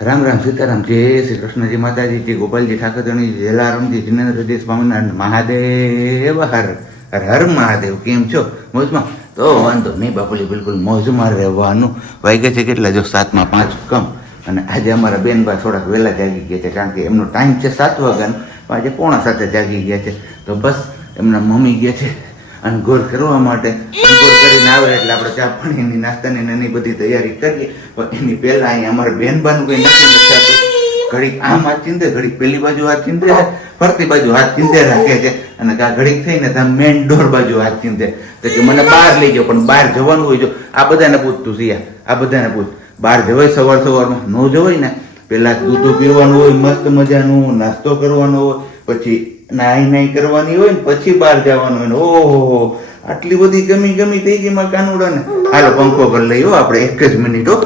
રામ રામ સીતારામ, જય શ્રી કૃષ્ણજી માતાજી જી ગોપાલજી ઠાકોરજી જલારામજી જિનેન્દ્રજી સ્વામિનારાયણ, મહાદેવ, હર હર હર મહાદેવ, કેમ છો? મોજમાં? તો વાંધો નહીં બાપુલી બિલકુલ મોજમાં રહેવાનું. વાગ્યા છે કેટલા? જો સાતમાં પાંચ, કમ. અને આજે અમારા બેનબા થોડાક વહેલા જાગી ગયા છે, કારણ કે એમનો ટાઈમ છે સાત વાગ્યાનો. આજે પોણા સાથે જાગી ગયા છે. તો બસ એમના મમ્મી ગયા છે અનગોર કરવા માટે અનગોર કરીને આવે એટલે આપણે ચા પાણીની નાસ્તાની નાની બધી તૈયારી કરીએ. પણ એની પહેલા અહીંયા અમારે બેનબાનું કંઈ નથી નખાતું ઘડીક આમ હાથ ચિંધે, ઘડીક પેલી બાજુ હાથ ચીંધે, ફરતી બાજુ હાથ ચિંધે રાખે છે. અને કા ઘડીક થઈને ત્યાં મેન ડોર બાજુ હાથ ચિંધે. તો કે મને બહાર લઈ જાઓ, પણ બહાર જવાનું હોય જો, આ બધાને પૂછતું સિયા આ? બધાને પૂછ. બહાર જવાય સવાર સવારમાં, ન જવાય ને? પેલા દૂધ પીવાનું હોય, મસ્ત મજાનું, નાસ્તો કરવાનો હોય, પછી નાઈ નાઈ કરવાની હોય ને પછી બહાર જવાનું હોય ને, ઓહો આટલી બધી ગમી ગમી થઈ ગઈ માં કાનુડા ને હાલો, પંખો કરી લઈએ આપણે એક જ મિનિટ હો.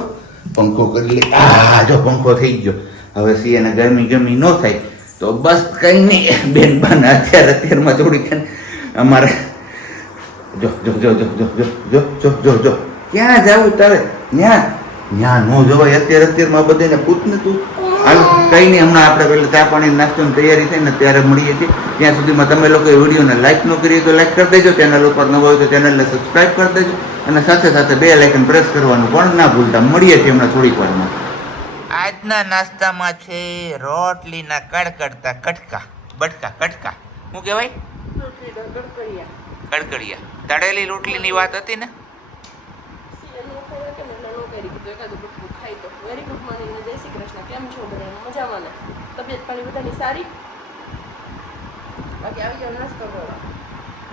પંખો કરી લઈએ. આ જો પંખો થઈ ગયો. હવે સિયાને ગરમી ગમી ન થાય. તો બસ કઈ નહીં. બેન બાને અત્યારે અત્યારમાં થોડીક અમારે જો જો જો જો જો જો જો જો જો જો. ક્યાં જવું તારે? ન્યા? ન્યા નો જવાય અત્યારે, અત્યારમાં બધાને પૂછ ને તું હાલ કઈ નહીં હમણાં આપણે પેલા ચા પાણી નાસ્તાની તૈયારી થઈને ને ત્યારે મળીએ છીએ. ત્યાં સુધીમાં તમે લોકો વિડીયોને લાઇક ન કરીએ તો લાઇક કરી દેજો. ચેનલ ઉપર ન હોય તો ચેનલને સબસ્ક્રાઇબ કરી દેજો. અને સાથે સાથે બે લાઇકન પ્રેસ કરવાનું પણ ના ભૂલતા. મળીએ છીએ હમણાં થોડીક વારમાં. આજના નાસ્તામાં છે રોટલીના કડકડતા કટકા. બટકા કટકા. શું કહેવાય? કડકડિયા. તળેલી રોટલીની વાત હતી ને?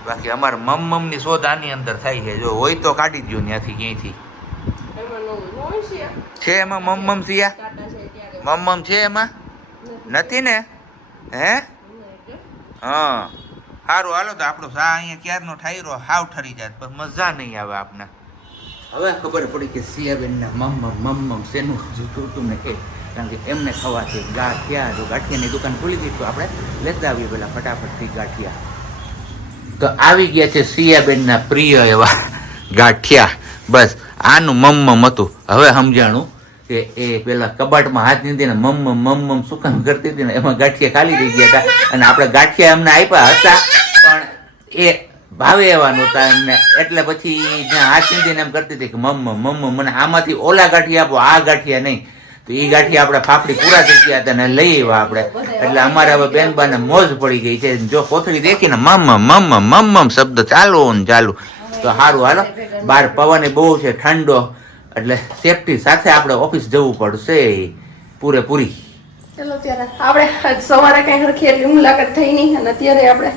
બાકી અમારે મમ મમની શોધ આની અંદર થાય છે. જો હોય તો કાઢી દો ત્યાંથી ક્યાંયથી છે એમાં મમ મમ સિયા મમ મમ છે એમાં? નથી. ને? હે? હા. સારું હાલો તો આપણો સા અહીંયા ક્યારનો ઠાયરો હાવ ઠરી જાય. પણ મજા નહીં આવે આપને. હવે ખબર પડી કે સિયાબેનના મમ્મ મમ મમ શેનું જોતું હતું ને એ. કારણ કે એમને ખવાથી ગાંઠિયા, જો ગાંઠિયાની દુકાન ખુલી ગઈ તો આપણે લેતા આવીએ પેલા ફટાફટથી ગાંઠિયા. તો આવી ગયા છે સિયાબેનના પ્રિય એવા ગાંઠિયા. બસ, આનું મમ્મમ હતું. હવે સમજાણું કે એ પેલા કબાટમાં હાથ નીંદીને ને મમ મમ શું કામ કરતી હતી ને એમાં ગાંઠિયા ખાલી થઈ ગયા હતા. અને આપણે ગાંઠિયા એમને આપ્યા હતા, પણ એ ભાવે એવા નહોતા એમને. એટલે પછી જ્યાં હાથ નીંદીને એમ કરતી હતી કે, મમ્મ મમ્મ, મને આમાંથી ઓલા ગાંઠિયા આપો, આ ગાંઠિયા નહીં. તો એ ગાંઠિયા આપણે ફાફડી પૂરા થઈ ગયા હતા લઈ આવ્યા આપણે. એટલે અમારે હવે બેનબાને મોજ પડી ગઈ છે. જો કોથળી દેખીને મમ્મ મમ્મ મમ્મ મમ શબ્દ ચાલો ને ચાલુ. તો સારું હાલો. બહાર પવન બહુ છે ઠંડો. એટલે સેફટી સાથે આપણે ઓફિસ જવું પડશે. પૂરેપૂરી. ચલો ત્યારે. આપણે સવારે કઈ એટલી મુલાકાત થઈ નહીં અને અત્યારે આપણે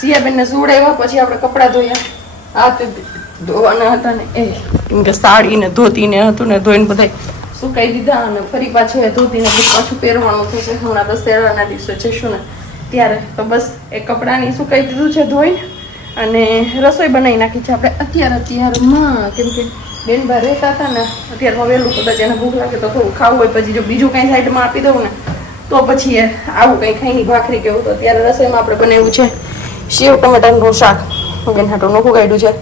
સિયાબેનને સુવડાવ્યા, પછી આપણે કપડાં ધોયા. હાથ ધોવાના હતા ને એ. કેમ કે સાડી ને હતું ને ધોઈને બધા સુકાઈ દીધા અને ફરી પાછું એ ધોતીને પછી પહેરવાનું થશે. હમણાં દશેરાના દિવસે જઈશું ને ત્યારે. તો બસ એ કપડાની સુકાઈ દીધું છે ધોઈને. અને રસોઈ બનાવી નાખી છે આપણે. અત્યારે અત્યારમાં કેમ કે બેન બા રહેતા હતા ને અત્યારમાં વહેલું કદાચ એને ભૂખ લાગે તો થોડું ખાવું હોય, પછી જો બીજું કાંઈ સાઈડમાં આપી દઉં ને, તો પછી આવું કંઈ ખાઈને ભાખરી કેવું તો અત્યારે રસોઈમાં આપણે બનાવ્યું છે. સેવ ટમેટાનું શાક બેન હાટું નોખું છે.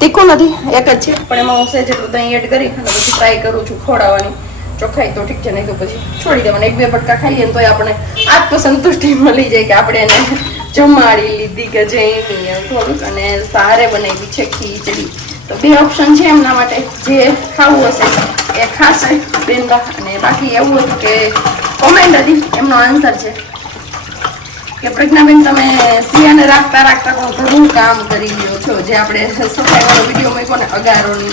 તીખું નથી, એક જ છે, પણ એમાં હું સેજ દહીં એડ કરી અને પછી ટ્રાય કરું છું ખોડાવવાની ચોખ્ખાઈ તો ઠીક છે, નહીં તો પછી છોડી દેવાનું. એક બે પટકા ખાઈએ ને તો આપણે આત્મસંતુષ્ટિ મળી જાય કે આપણે એને જમાડી લીધી કે જમી એમ થોડુંક. અને સારે બનાવી છે ખીચડી. તો બે ઓપ્શન છે એમના માટે. જે ખાવું હશે એ ખાશે બેનબા અને બાકી એવું હતું કે કોમેન્ટ હતી, એમનો આન્સર છે. કે પ્રજ્ઞાબેન, તમે સિયાને રાખતા રાખતા કોઈ ઘણું કામ કરી રહ્યો છો. જે આપણે સફાઈવાળો વીડિયો મૂક્યો ને, અગારોની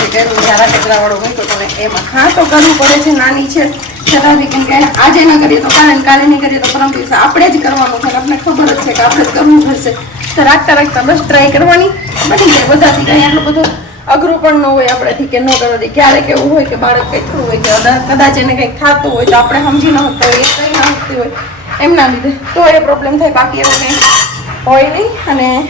જે કર્યું ઝારા ટેકરા મૂક્યો, તો એમાં હા તો કરવું પડે છે, નાની છે. છતાં બી કેમ કે આજે ન કરીએ તો કાલે કાલે નહીં કરીએ તો પરમ દિવસે આપણે જ કરવાનું છે આપણે ખબર જ છે કે આપણે જ કરવું પડશે. તો રાખતા રાખતા બસ ટ્રાય કરવાની. બની જાય બધાથી, કંઈ આટલું બધું અઘરું પણ ન હોય આપણેથી કે ન કરવાથી ક્યારેક એવું હોય કે બાળક કંઈ થયું હોય, કે કદાચ એને કંઈક થતું હોય તો આપણે સમજી ન હોતા હોય, એ કંઈ ના હોતી હોય. એમના લીધે. તો એ પ્રોબ્લેમ થાય, બાકી એવું કંઈ હોય નહીં. અને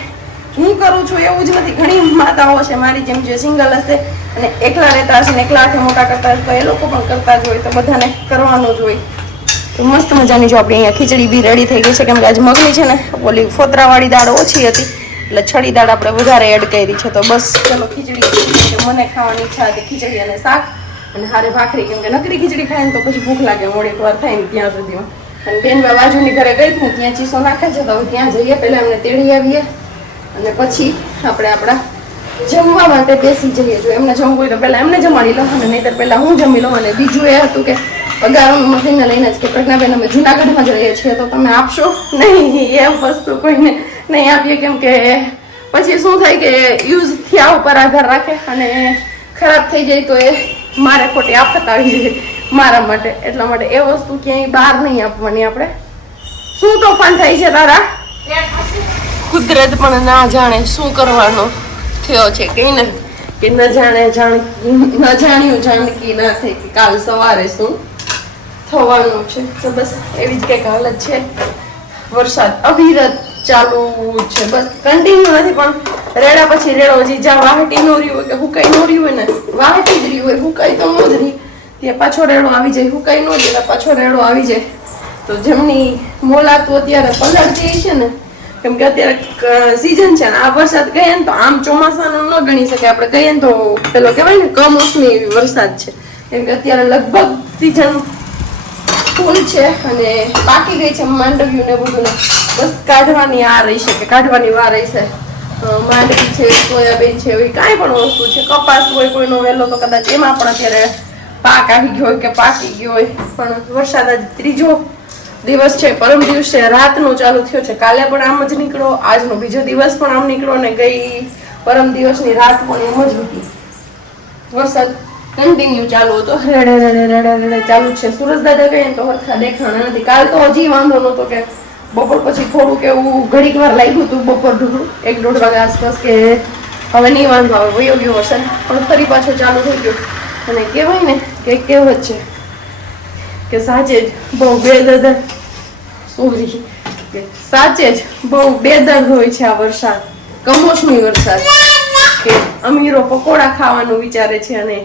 હું કરું છું એવું જ નથી ઘણી માતાઓ છે મારી, જેમ જે સિંગલ હશે અને એકલા રહેતા હશે ને એકલા હાથે મોટા કરતા હશે, તો એ લોકો પણ કરતા જ હોય, તો બધાને કરવાનું જ હોય. તો મસ્ત મજાની જો આપણી અહીંયા ખીચડી બી રેડી થઈ ગઈ છે, કેમ કે આજ મગની છે ને, ઓલી ફોતરાવાળી દાળ ઓછી હતી, એટલે છડી દાળ આપણે વધારે એડ કરી છે, તો બસ ચલો ખીચડી મને ખાવાની ઈચ્છા હતી ખીચડી અને શાક, અને હારે ભાખરી, કેમ કે નકરી ખીચડી ખાય ને તો પછી ભૂખ લાગે મોડી વાર થાય ને ત્યાં સુધીમાં. અને બેન બાજુની ઘરે ગઈ ને, ત્યાં ચીસો નાખે છે, તો ત્યાં જઈએ, પહેલાં એમને તેડી આવીએ અને પછી આપણે આપણા જમવા માટે બેસી જઈએ. જો એમને જમવું હોય તો પહેલાં એમને જમાડી લો અને નહીંતર પહેલાં હું જમી લઉં. અને બીજું એ હતું કે અગાઉ મશીનને લઈને જ કે, પ્રજ્ઞાબેન, અમે જુનાગઢમાં જ રહીએ છીએ, તો તમે આપશો? નહીં એ વસ્તુ કોઈને નહીં આપીએ, કેમ કે પછી શું થાય કે યુઝ થયા ઉપર આધાર રાખે અને ખરાબ થઈ જાય તો એ મારે ખોટી આફત આવી જાય. મારા માટે એટલા માટે એ વસ્તુ ક્યાંય બહાર નહીં આપવાની આપણે. શું તોફાન થાય છે તારા? કુદરત પણ ના જાણે શું કરવાનો થયો છે કઈ ને. કે ન જાણે જાણકી ન જાણ્યું જાણકી ના થઈ કે કાલ સવારે શું? થવાનું છે. તો બસ એવી જ કંઈક હાલત છે. વરસાદ અવિરત ચાલુ છે. બસ કન્ટિન્યુ નથી પણ રેડા પછી રેડો હજી જ્યાં વાહટી નો રહ્યું હોય કે હુકાઈ નો રહ્યું હોય ને વાહટી જ રહ્યું હોય હુકાઈ તો ન જ રહી. ત્યાં પાછો રેડો આવી જાય, હું નો જાય એટલે પાછો રેડો આવી જાય. તો જેમની મોલાતું અત્યારે પલળતી છે ને, કેમ કે અત્યારે સિઝન છે ને, આ વરસાદ કહીએ ને તો આમ ચોમાસાનું ન ગણી શકે આપણે કહીએ ને તો પેલો કહેવાય ને, કમોસમી વરસાદ છે. કેમ કે અત્યારે લગભગ સિઝન ફૂલ છે અને પાકી ગઈ છે માંડવ્યું ને બધું બસ કાઢવાની આ રહી છે કે કાઢવાની વાર રહી છે. માંડવી છે, સોયાબીન છે, એવી કાંઈ પણ વસ્તુ છે. કપાસ હોય, કોઈનો વહેલો તો કદાચ એમાં પણ અત્યારે પાક આવી ગયો હોય કે પાકી ગયો હોય. પણ વરસાદ આજ ત્રીજો દિવસ છે પરમ દિવસે રાતનો ચાલુ થયો છે. કાલે પણ આમ જ નીકળો આજનો બીજો દિવસ પણ આમ નીકળો ને ગઈ પરમ દિવસની રાત પણ એમ જ હતી. વરસાદ કન્ટિન્યુ ચાલુ હતો. રેડે રેડે રેડે રેડે ચાલુ છે. સુરજ દાદા કહીએ તો હરખા દેખાણા નથી. કાલ તો હજી વાંધો નહોતો કે બપોર પછી થોડુંક એવું ઘડીક વાર લાગ્યું હતું બપોર ઢુકડું એક દોઢ વાગે આસપાસ કે હવે નહીં વાંધો આવે. વયો ગયો વરસાદ. પણ ફરી પાછો ચાલુ થઈ ગયો. અને કહેવાય ને, કે કહેવત છે? કે સાચે જ બહુ બેદર્દ, સોરી સાચે જ બહુ બેદર્દ હોય છે આ વરસાદ, કમોસમી વરસાદ. કે અમીરો પકોડા ખાવાનું વિચારે છે અને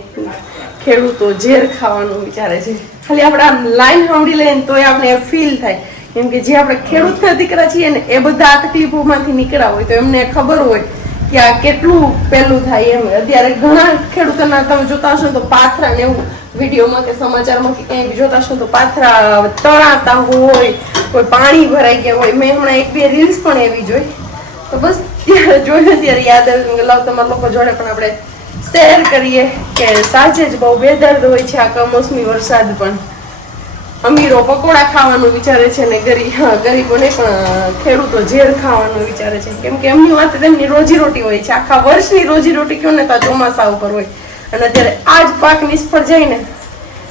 ખેડૂતો ઝેર ખાવાનું વિચારે છે. ખાલી આપણે આમ લાઈન સાંભળી લઈએ તોય આપણે ફીલ થાય. કેમ કે જે આપણે ખેડૂતના દીકરા છીએ ને, એ બધા આ તકલીફોમાંથી નીકળ્યા હોય તો એમને ખબર હોય કે કેટલું પેલું થાય એમ. અત્યારે ઘણા ખેડૂતોના તમે જોતા હશો તો પાથરા ને એવું વિડીયોમાં કે સમાચારમાં કે ક્યાંય જોતા હશો તો પાથરા તણાતા હોય, કોઈ પાણી ભરાઈ ગયા હોય. મેં હમણાં એક બે રીલ્સ પણ એવી જોઈ. તો બસ ત્યારે જોયું, ત્યારે યાદ આવ્યું. કે લાવ તમારા લોકો જોડે પણ આપણે શેર કરીએ કે સાચે જ બહુ બેદર્દ હોય છે આ કમોસમી વરસાદ પણ. અમીરો પકોડા ખાવાનું વિચારે છે ને ગરીબ ગરીબોને પણ ખેડૂતો ઝેર ખાવાનું વિચારે છે. કેમ કે એમની વાત તેમની રોજીરોટી હોય છે. આખા વર્ષની રોજીરોટી કયો ને તો ચોમાસા ઉપર હોય. અને અત્યારે આ જ પાક નિષ્ફળ જાય ને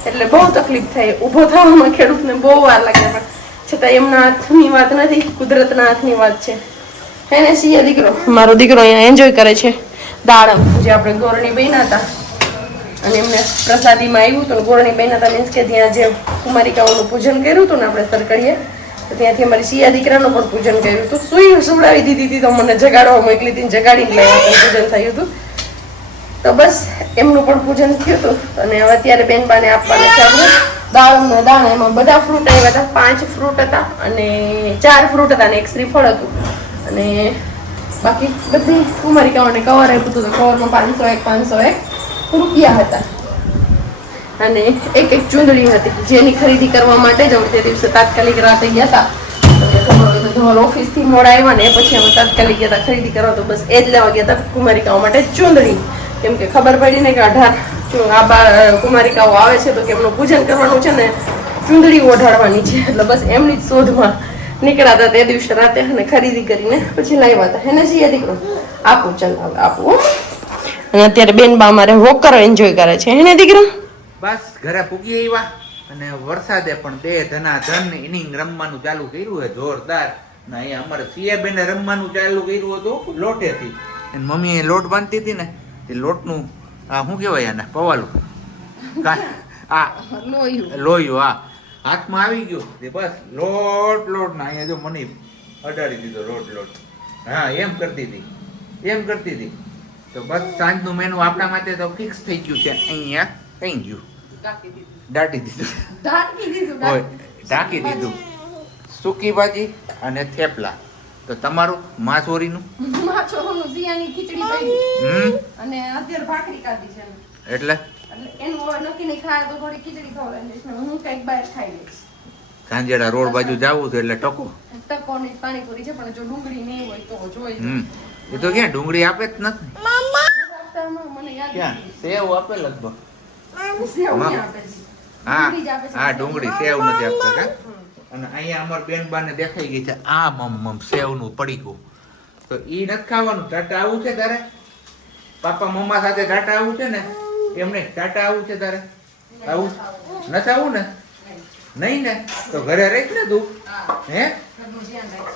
એટલે બહુ તકલીફ થાય. ઊભો થવામાં ખેડૂતને બહુ વાર લાગે પણ છતાં એમના હાથની વાત નથી કુદરતના હાથની વાત છે. હે ને સિંહ દીકરો? મારો દીકરો અહીંયા એન્જોય કરે છે. દાડમ જે આપણે ગોરણી બન્યા હતા. અને એમને પ્રસાદીમાં આવ્યું હતું ગોરણી બેન હતા મીન્સ કે ત્યાં જે કુમારિકાઓનું પૂજન કર્યું હતું ને આપણે સરકડીએ, તો ત્યાંથી અમારી સિયા દીકરાનું પણ પૂજન કર્યું હતું. સુઈ સુવડાવી દીધી હતી તો મને જગાડવા મોકલી હતી જગાડીને લઈ પૂજન થયું હતું. તો બસ એમનું પણ પૂજન થયું હતું અને હવે અત્યારે બેનબાને આપવાના છે આપણે દાણ દાણા. એમાં બધા ફ્રૂટ આવ્યા હતા. પાંચ ફ્રૂટ હતા અને ચાર ફ્રૂટ હતા અને એક શ્રીફળ હતું. અને બાકી બધી કુમારિકાઓને કવર આપ્યું હતું તો કવરમાં પાંચસો એક પાંચસો એક. રૂપિયા હતા. અને એક એક ચૂંદડી હતી. જેની ખરીદી કરવા માટે જ અમે તે દિવસે તાત્કાલિક રાતે ગયા હતા. તમારા ઓફિસથી મોડા આવ્યા ને પછી અમે તાત્કાલિક ગયા હતા ખરીદી કરવા. તો બસ એ જ લેવા ગયા હતા કુમારિકાઓ માટે ચૂંદડી. કેમ કે ખબર પડી ને કે અઢાર આ કુમારિકાઓ આવે છે તો કે એમનું પૂજન કરવાનું છે ને ચૂંદડી ઓઢાડવાની છે. એટલે બસ એમની જ શોધમાં નીકળ્યા હતા તે દિવસે રાતે અને ખરીદી કરીને પછી લાવ્યા હતા. એને જઈએ દીકરો? આપું, ચાલ, હવે આપું. અને અત્યારે બેન બા મારે વોકર એન્જોય કરે છે. એને દીકરો? બસ ઘરે પૂગી આવ્યા. અને વરસાદે પણ બે ધના ધન ઇનિંગ રમવાનું ચાલુ કર્યું છે જોરદાર. ને અહીંયા અમારે સિયાબેને રમવાનું ચાલુ કર્યું હતું લોટેથી. અને મમ્મીએ લોટ બાંધતી હતી ને એ લોટનું આ શું કહેવાય આને પવાલું? કા- આ લોહી હા. હાથમાં આવી ગયો. તે બસ લોટ લોટ. ના અહીંયા જો મને અડાડી દીધો લોટ લોટ. હા એમ કરતી હતી. એમ કરતી હતી. તો બસ સાંજનું મેનુ આપણા માટે તો ફિક્સ થઈ ગયું છે અહીંયા. કઈ ગયું? દાટી દીધું. હોય ઢાંકી દીધું સૂકી ભાજી અને થેપલા. તો તમારું માસોરીનું? માછોરીનું જીયાની ખીચડી થઈ હમ? અને અત્યારે ભાખરી કાઢી છે. એટલે? એનું નક્કી નહીં ખાય તો થોડી ખીચડી ખવડાવી હું કંઈક બહાર ખાઈ લઈશ. સાંજેડા રોડ બાજુ જવું છે એટલે ટકો. ટકોની પાણીપુરી છે પણ જો ડુંગળી નહીં હોય તો જોઈ હમ. એ તો ક્યાં ડુંગળી આપે જ નથી ક્યાં? સેવ આપે લગભગ. હા. હા ડુંગળી સેવ નથી આપતા કા? અને અહીંયા અમાર બેનબાને દેખાઈ ગઈ છે આ મમ મમ સેવનું પડીકું. તો ઈ નથી ખાવાનું ટાટા આવું છે તારે? પાપા મમ્મા સાથે ટાટા આવું છે ને? એમને ટાટા આવું છે તારે? આવું? નથી આવું ને? નહીં ને? તો ઘરે રહીશ ને તું. હે.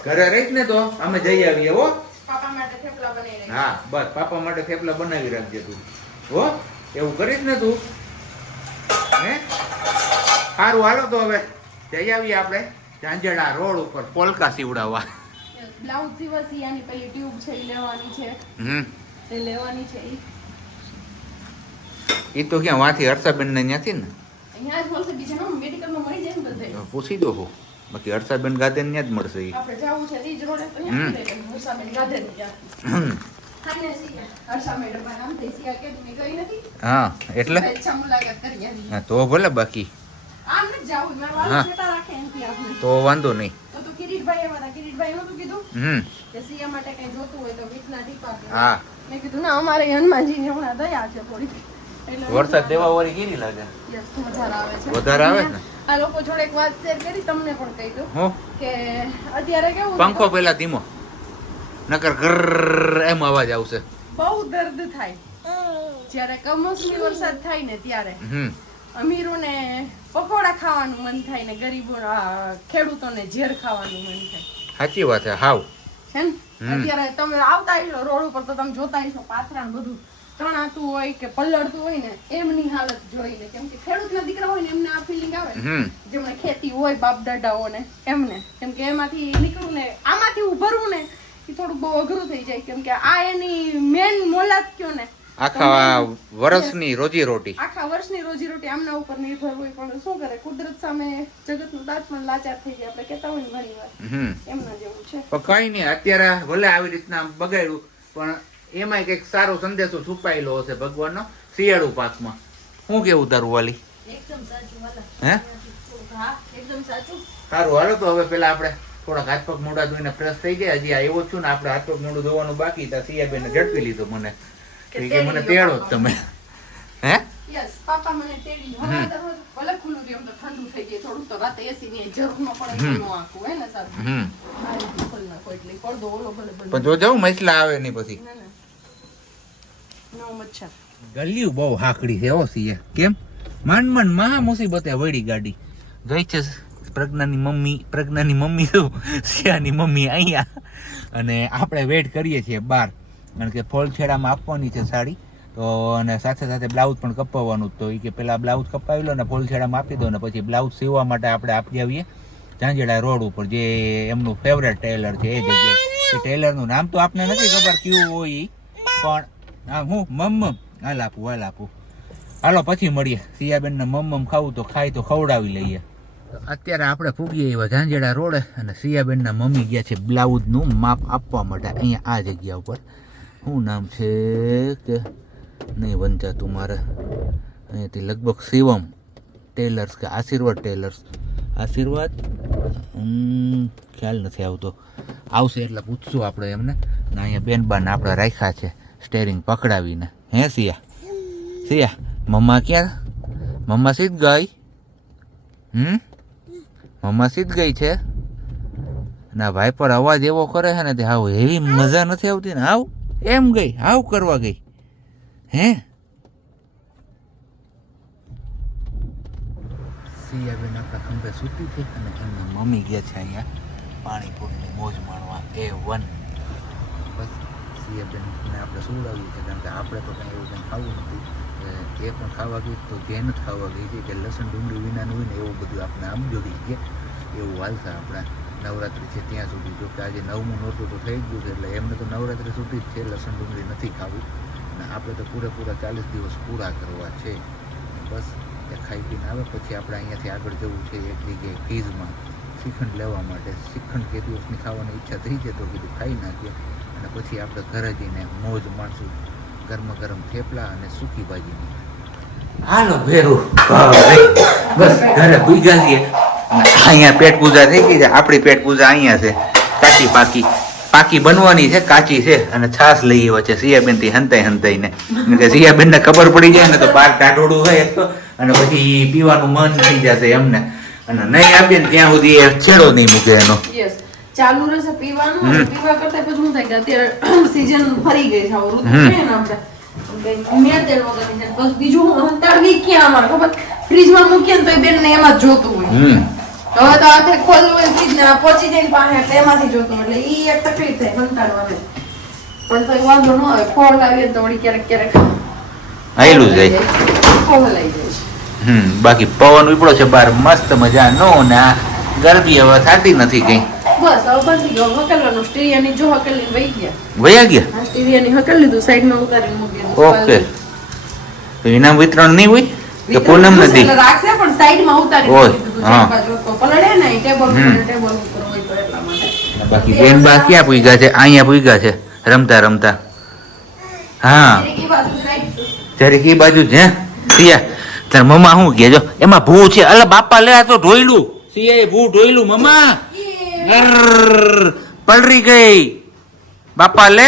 ઘરે રહીશ ને તો અમે જઈ આવીએ હો. પાપા માટે થેપલા બનાવી હા બસ પાપા માટે થેપલા બનાવી રાખજે તું. હો એવું કરીશ ને તું? હે? સારું હાલો તો હવે. જઈ આવીએ આપણે ઝાંઝડા રોડ ઉપર પોલકા સીવડાવવા. બ્લાઉઝ સીવા સિયાની પેલી ટ્યુબ છે એ લેવાની છે. હમ. એ લેવાની છે ઈ. એ તો ક્યાં વાથી હર્ષાબેન ને ત્યાંથી ને? અહીંયા જ મળશે બીજા મેડિકલમાં મળી જાય ને બધે પૂછી દો હો. બાકી હર્ષાબેન ગાદે ત્યાં જ મળશે ઈ. આપણે જવું છે ઈ જ રોડે. હર્ષાબેન ત્યાં. હા એટલે. હા તો ભલે બાકી. તો વાંધો નહીં. વરસાદ દેવા વાળી કેરી લાગે? વધારે આવે ને? આ લોકો જોડે એક વાત શેર કરી તમને પણ કહી દઉં કે અત્યારે કેવું પંખો પહેલા ધીમો. નકર ઘર એમ અવાજ આવશે. બહુ દર્દ થાય. જ્યારે કમોસમી વરસાદ થાય ને ત્યારે. અમીરોને પકોડા ખાવાનું મન થાય ને ગરીબો ખેડૂતોને ઝેર ખાવાનું મન થાય. સાચી વાત છે હાવ. છે ને. અત્યારે તમે આવતા હશો રોડ ઉપર તો તમે જોતા હશો પાથરા બધું. તણાતું હોય કે પલળતું હોય ને એમની હાલત જોઈને. કેમ કે ખેડૂતના દીકરા હોય ને એમને આ ફિલિંગ આવે. ને. જેમને ખેતી હોય બાપ દાદાઓને એમને. કેમ કે એમાંથી નીકળવું ને આમાંથી ઉભરવું ને એ થોડું બહુ અઘરું થઈ જાય. કેમ કે આ એની મેન મોલાત કયો ને? આખા વર્ષની રોજી રોટી. આખા વર્ષની રોજીરોટી આમના ઉપર નિર્ભર હોય. પણ શું કરે કુદરત સામે જગતનું દાંત પણ લાચાર થઈ જાય. આપણે કહેતા હોય ને ઘણી વાર. એમના જેવું છે. પણ કઈ નહીં અત્યારે ભલે આવી રીતના બગાડ્યું પણ એમાંય કંઈક સારો સંદેશો છુપાયેલો હશે ભગવાનનો શિયાળુ પાકમાં. શું કેવું તારું વાલી? હે? સારું હાલો તો હવે પેલા આપણે થોડાક હાથ પગ મોઢા ધોઈને ફ્રેશ થઈ ગયા. હજી આવ્યો છું ને આપણે હાથ પગ મોઢું ધોવાનું બાકી ત્યાં સિયાબેને ઝડપી લીધો મને. કે મને તેડી જ તમે. હે? પાપા મને તેડી ભલે ખુલ્લું રહ્યું તો ઠંડુ થઈ તો રાતે એસી ની જરૂર પડે. આખું હે ને. પણ મસલા આવે નહીં પછી. મચ્છર ગલ્યું બહુ હાકડી છે હો સિયા કેમ? માંડ માંડ મહા મુસીબતે વળી ગાડી. ગઈ છે પ્રજ્ઞાની મમ્મી પ્રજ્ઞાની મમ્મી તો સિયાની મમ્મી અહીંયા. અને આપણે વેઇટ કરીએ છીએ બહાર કારણ કે ફોલછેડામાં આપવાની છે સાડી. તો અને સાથે સાથે બ્લાઉઝ પણ કપાવવાનું તો. એ કે પેલા બ્લાઉઝ કપાવી લો ને ફોલછેડામાં આપી દો ને પછી બ્લાઉઝ સીવવા માટે આપણે આપી આવીએ. ઝાંઝેડા રોડ ઉપર જે એમનું ફેવરેટ ટેલર છે એ જગ્યાએ. ટેલરનું નામ તો આપને નથી ખબર કયું હોય. પણ હા, હું મમ્મમ. હાલ આપું હાલ આપું. હાલો, પછી મળીએ. સિયાબેન ને ખાવું તો ખાય તો ખવડાવી લઈએ. અત્યારે આપણે પૂગીએ એવા ઝાંઝેડા રોડે અને સિયાબેનના મમ્મી ગયા છે બ્લાઉઝનું માપ આપવા માટે અહીંયા આ જગ્યા ઉપર. શું નામ છે કે? નહીં વંચાતું મારે. અહીંયાથી લગભગ શિવમ ટેલર્સ કે આશીર્વાદ ટેલર્સ. આશીર્વાદ? ખ્યાલ નથી આવતો. આવશે એટલે પૂછશું આપણે એમને. ને અહીંયા બેનબાન આપણે રાખ્યા છે. સ્ટેરિંગ પકડાવીને. હે, સિયા? સિયા, મમ્મા ક્યાં? મમ્મા સીધ ગઈ? હમ? મમ્મા સીધ ગઈ છે? ના, ભાઈ પર અવાજ એવો કરે છે ને તે હાવ એવી મજા નથી આવતી ને. આવ એમ ગઈ, હાવ કરવા ગઈ. હે? સિયાબેન આપણા ખંભે સૂતી થઈ અને એમના મમ્મી ગયા છે અહીંયા પાણીપુરીની મોજ માણવા. એ વન સિયાબેનને આપણે સુવડાવીએ છીએ, કારણ કે આપણે તો કંઈ એવું કંઈ ખાવું નથી. એ એ પણ ખાવા ગઈ તો જેન ખાવા ગઈ છે કે લસણ ડુંગળી વિનાનું હોય ને એવું બધું આપણે આમ જોડી ગયા એવું હાલશે આપણા નવરાત્રિ છે ત્યાં સુધી. જો કે આજે નવમું નહોતું તો થઈ ગયું છે, એટલે એમને તો નવરાત્રિ સુધી જ છે લસણ ડુંગળી નથી ખાવું. અને આપણે તો પૂરેપૂરા ચાલીસ દિવસ પૂરા કરવા છે. બસ એ ખાઈ પીને આવે, પછી આપણે અહીંયાથી આગળ જવું છે એક જગ્યાએ ફીઝમાં શ્રીખંડ લેવા માટે. શ્રીખંડ કે દિવસની ખાવાની ઈચ્છા થઈ છે તો કીધું ખાઈ નાખીએ. પછી આપણે ઘરે જઈને મોજ માણશું. ગરમ ગરમ થેપલા અને સૂકી ભાજી હાલો ભેરું. બસ ઘરે ભૂગા છીએ. અહીંયા પેટ પૂજા થઈ ગઈ છે. આપણી પેટ પૂજા અહીંયા છે. કાચી પાકી. પાકી બનવાની છે કાચી છે. અને છાસ લઈ આવ્યા છે સિયાબેનથી હંતાઈ હંતાઈ ને. કે સિયાબેન ને ખબર પડી જાય ને તો બાર ટાટોડું હોય એક તો. અને પછી પીવાનું મન થઈ જશે એમને. અને નહીં આપીએ ને ત્યાં સુધી એ છેડો નહીં મૂકે એનો. યસ ચાલુ રહેશે પીવાનું પીવા કરતા પછી શું થાય કે અત્યારે સીઝન ફરી ગઈ છે ઋતુ છે ને આપણે. બીજું હંતાડવી ક્યાં અમારે ખબર? ફ્રીજમાં મૂકીએ ને તો એ એમાં જ જોતું હોય. હવે તો હાથે ખોલવું હોય ફ્રીજ ને પહોંચી પાસે એટલે એમાંથી જોતું. એટલે એ એક તકલીફ થાય હંતાડવાની પણ તો વાંધો ન આવે. ખોળ લાવીએ તો વળી ક્યારેક ક્યારેક આયલું જાય ખોળ લઈ જાય હમ બાકી પવન ઉપડો છે બાર મસ્ત મજા ને આ ગરમી હવે થતી નથી કઈ. બસ હવે બધી ગયો. હકેલવાનું સ્ટીરિયાની જો હકેલી વહી ગયા. વયા ગયા? આ સ્ટીરિયાની હકેલ લીધું સાઈડમાં ઉતારીને મૂકી ઓકે. તો ઇનામ વિતરણ નહીં હોય? કે પૂનમ નથી? રાખશે પણ સાઈડમાં ઉતારી ઓય, હા. ચાર પાંચ લોકો પલળે ને ટેબલ ઉપર હમ. ને ટેબલ ઉપર હોય તો એટલા માટે. બાકી બેન બા ક્યાં પૂગ્યા છે? અહીંયા પૂગ્યા છે. રમતા રમતા. હા. ત્યારે એ બાજુ છે. સિયા તાર મમ્મા શું કે જો એમાં ભૂ છે. અલે બાપા લે આ તો ઢોયલું. સિયા ભૂ ઢોયલું મમ્મા. પલરી ગઈ બાપા લે